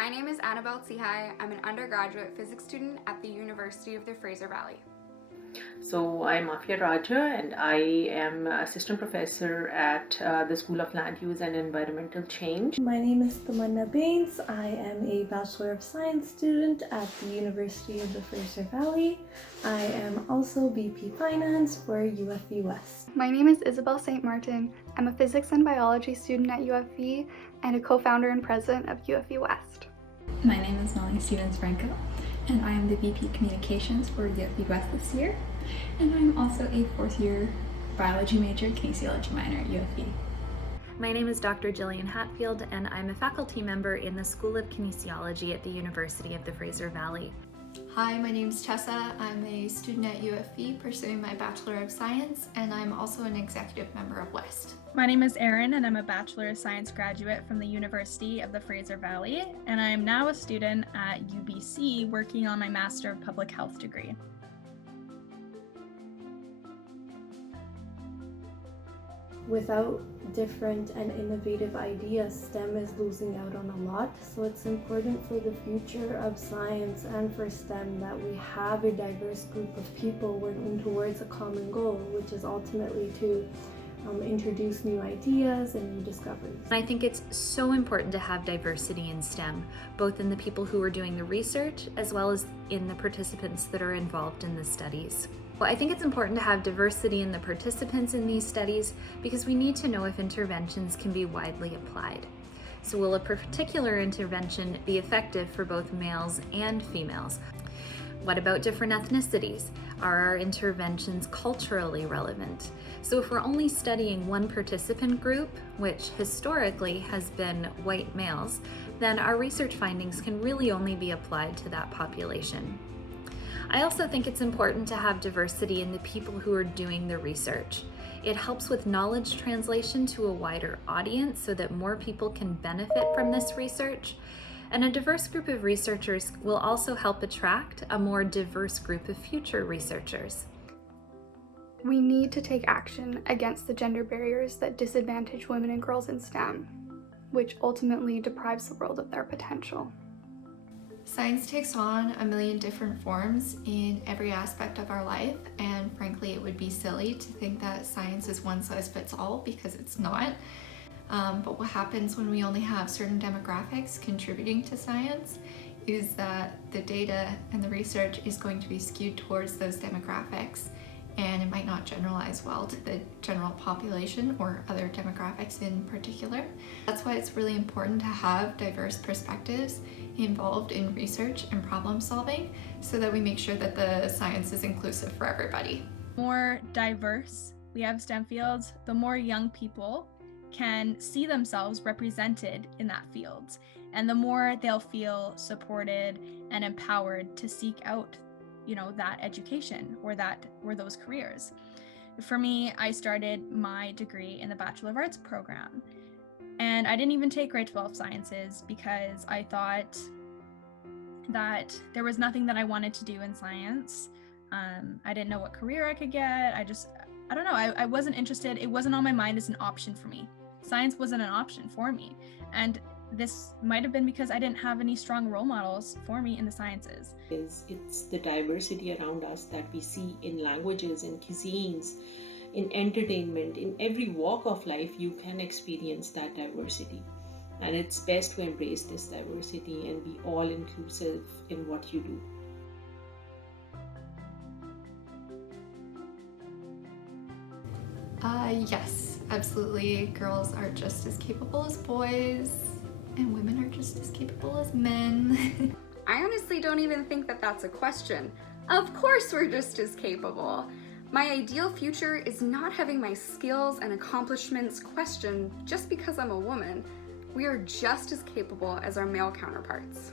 My name is Annabelle Tsihai. I'm an undergraduate physics student at the University of the Fraser Valley. So I'm Afia Raja and I am assistant professor at the School of Land Use and Environmental Change. My name is Tamanna Baines. I am a Bachelor of Science student at the University of the Fraser Valley. I am also VP Finance for UFV WEST. My name is Isabel St. Martin. I'm a physics and biology student at UFV and a co-founder and president of UFV WEST. My name is Molly Stevens-Franco, and I am the VP Communications for UFV WEST this year. And I'm also a fourth-year biology major, kinesiology minor at UFV. My name is Dr. Jillian Hatfield, and I'm a faculty member in the School of Kinesiology at the University of the Fraser Valley. Hi, my name is Chessa. I'm a student at UFV pursuing my Bachelor of Science, and I'm also an executive member of WEST. My name is Erin, and I'm a Bachelor of Science graduate from the University of the Fraser Valley, and I am now a student at UBC working on my Master of Public Health degree. Without different and innovative ideas, STEM is losing out on a lot. So it's important for the future of science and for STEM that we have a diverse group of people working towards a common goal, which is ultimately to introduce new ideas and new discoveries. I think it's so important to have diversity in STEM, both in the people who are doing the research as well as in the participants that are involved in the studies. Well, I think it's important to have diversity in the participants in these studies because we need to know if interventions can be widely applied. So will a particular intervention be effective for both males and females? What about different ethnicities? Are our interventions culturally relevant? So if we're only studying one participant group, which historically has been white males, then our research findings can really only be applied to that population. I also think it's important to have diversity in the people who are doing the research. It helps with knowledge translation to a wider audience so that more people can benefit from this research. And a diverse group of researchers will also help attract a more diverse group of future researchers. We need to take action against the gender barriers that disadvantage women and girls in STEM, which ultimately deprives the world of their potential. Science takes on a million different forms in every aspect of our life, and frankly it would be silly to think that science is one size fits all because it's not. But what happens when we only have certain demographics contributing to science is that the data and the research is going to be skewed towards those demographics, and it might not generalize well to the general population or other demographics in particular. That's why it's really important to have diverse perspectives involved in research and problem solving so that we make sure that the science is inclusive for everybody. The more diverse we have STEM fields, the more young people can see themselves represented in that field, and the more they'll feel supported and empowered to seek out that education or those careers. For me, I started my degree in the Bachelor of Arts program, and I didn't even take grade 12 sciences because I thought that there was nothing that I wanted to do in science. I didn't know what career I could get. I don't know, I wasn't interested. It wasn't on my mind as an option for me. Science wasn't an option for me. And this might have been because I didn't have any strong role models for me in the sciences. It's the diversity around us that we see in languages, in cuisines, in entertainment, in every walk of life. You can experience that diversity. And it's best to embrace this diversity and be all inclusive in what you do. Yes, absolutely. Girls are just as capable as boys, and women are just as capable as men. I honestly don't even think that that's a question. Of course we're just as capable. My ideal future is not having my skills and accomplishments questioned just because I'm a woman. We are just as capable as our male counterparts.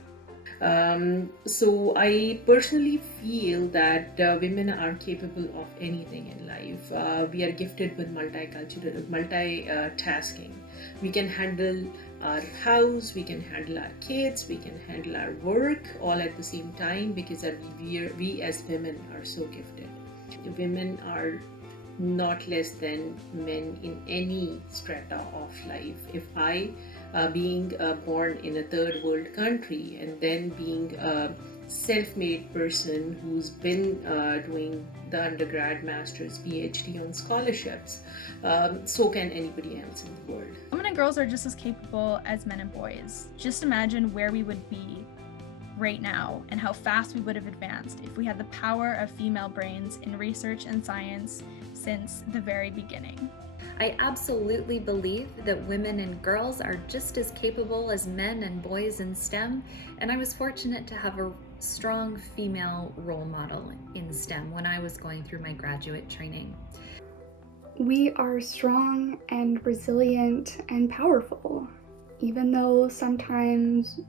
So I personally feel that women are capable of anything in life. We are gifted with multitasking. We can handle our house, we can handle our kids, we can handle our work all at the same time because we as women are so gifted. Women are not less than men in any strata of life. If I being born in a third world country and then being a self-made person who's been doing the undergrad, master's, PhD on scholarships. So can anybody else in the world. Women and girls are just as capable as men and boys. Just imagine where we would be right now and how fast we would have advanced if we had the power of female brains in research and science since the very beginning. I absolutely believe that women and girls are just as capable as men and boys in STEM, and I was fortunate to have a strong female role model in STEM when I was going through my graduate training. We are strong and resilient and powerful, even though sometimes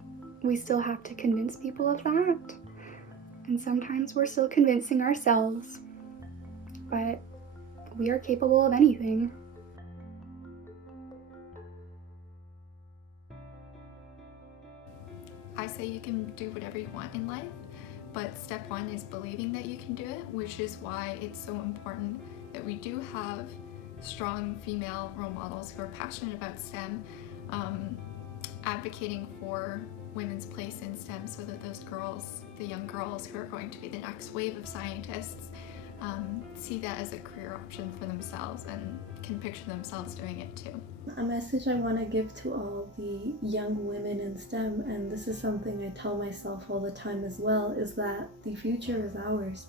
we still have to convince people of that, and sometimes we're still convincing ourselves, but we are capable of anything. I say you can do whatever you want in life, but step one is believing that you can do it, which is why it's so important that we do have strong female role models who are passionate about STEM, advocating for women's place in STEM so that those girls, the young girls who are going to be the next wave of scientists, see that as a career option for themselves and can picture themselves doing it too. A message I want to give to all the young women in STEM, and this is something I tell myself all the time as well, is that the future is ours.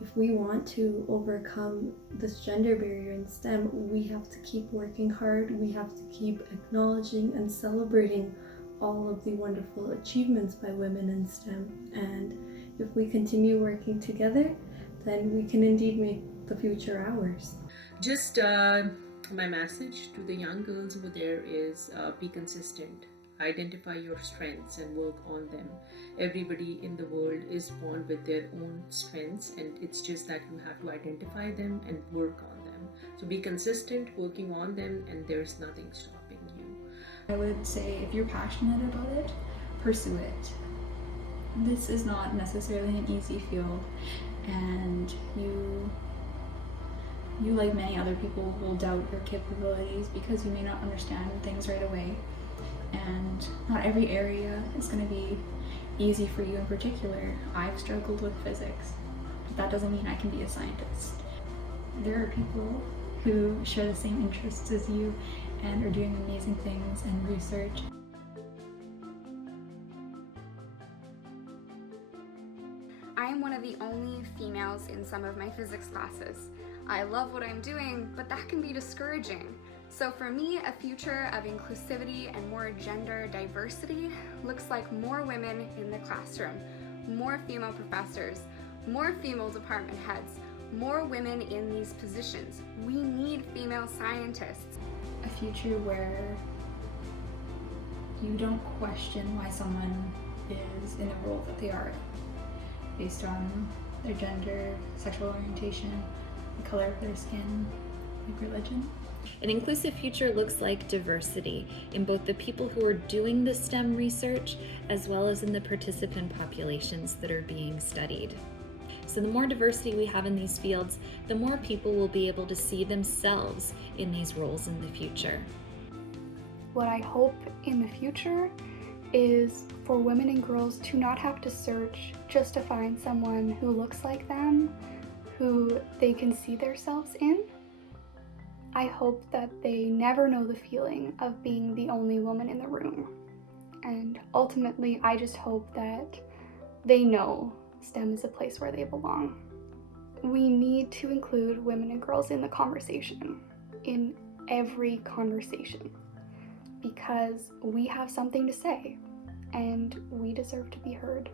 If we want to overcome this gender barrier in STEM, we have to keep working hard, we have to keep acknowledging and celebrating all of the wonderful achievements by women in STEM. And if we continue working together, then we can indeed make the future ours. Just my message to the young girls over there is be consistent. Identify your strengths and work on them. Everybody in the world is born with their own strengths, and it's just that you have to identify them and work on them. So be consistent, working on them, and there's nothing stopping you. I would say if you're passionate about it, pursue it. This is not necessarily an easy field, and you like many other people will doubt your capabilities because you may not understand things right away, and not every area is going to be easy for you. In particular, I've struggled with physics, but that doesn't mean I can be a scientist. There are people who share the same interests as you and are doing amazing things in research. I am one of the only females in some of my physics classes. I love what I'm doing, but that can be discouraging. So for me, a future of inclusivity and more gender diversity looks like more women in the classroom, more female professors, more female department heads, more women in these positions. We need female scientists. A future where you don't question why someone is in the role that they are based on their gender, sexual orientation, the color of their skin, like religion. An inclusive future looks like diversity in both the people who are doing the STEM research as well as in the participant populations that are being studied. So the more diversity we have in these fields, the more people will be able to see themselves in these roles in the future. What I hope in the future is for women and girls to not have to search just to find someone who looks like them, who they can see themselves in. I hope that they never know the feeling of being the only woman in the room. And ultimately, I just hope that they know STEM is a place where they belong. We need to include women and girls in the conversation, in every conversation, because we have something to say and we deserve to be heard.